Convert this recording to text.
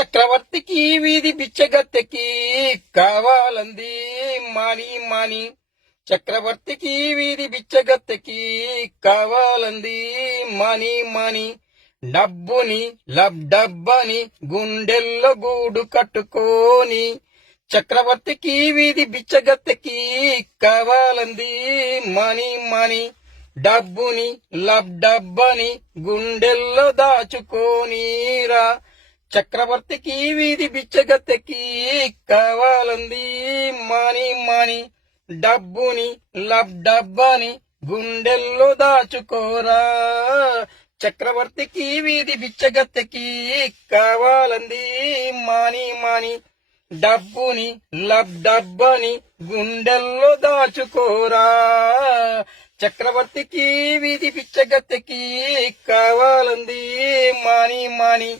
చక్రవర్తికి వీధి బిచ్చగత్తెకి కావాలంది మాని మాని. చక్రవర్తికి వీధి బిచ్చగత్తెకి కావాలంది మాని మాని. డబ్బుని డబ్బని గుండెల్లో గూడు కట్టుకోని. చక్రవర్తికి వీధి బిచ్చగత్తెకి కావాలంది మాని మాని. డబ్బుని డబ్బని గుండెల్లో దాచుకోనీరా. చక్రవర్తికి వీధి బిచ్చగత్తెకి కావాలంది మాని మాని. డబ్బుని డబ్బని గుండెల్లో దాచుకోరా. చక్రవర్తికి వీధి బిచ్చగత్తెకి కావాలంది మాని మాని. డబ్బుని డబ్బని గుండెల్లో దాచుకోరా. చక్రవర్తికి వీధి బిచ్చగత్తెకి కావాలంది మాని మాని.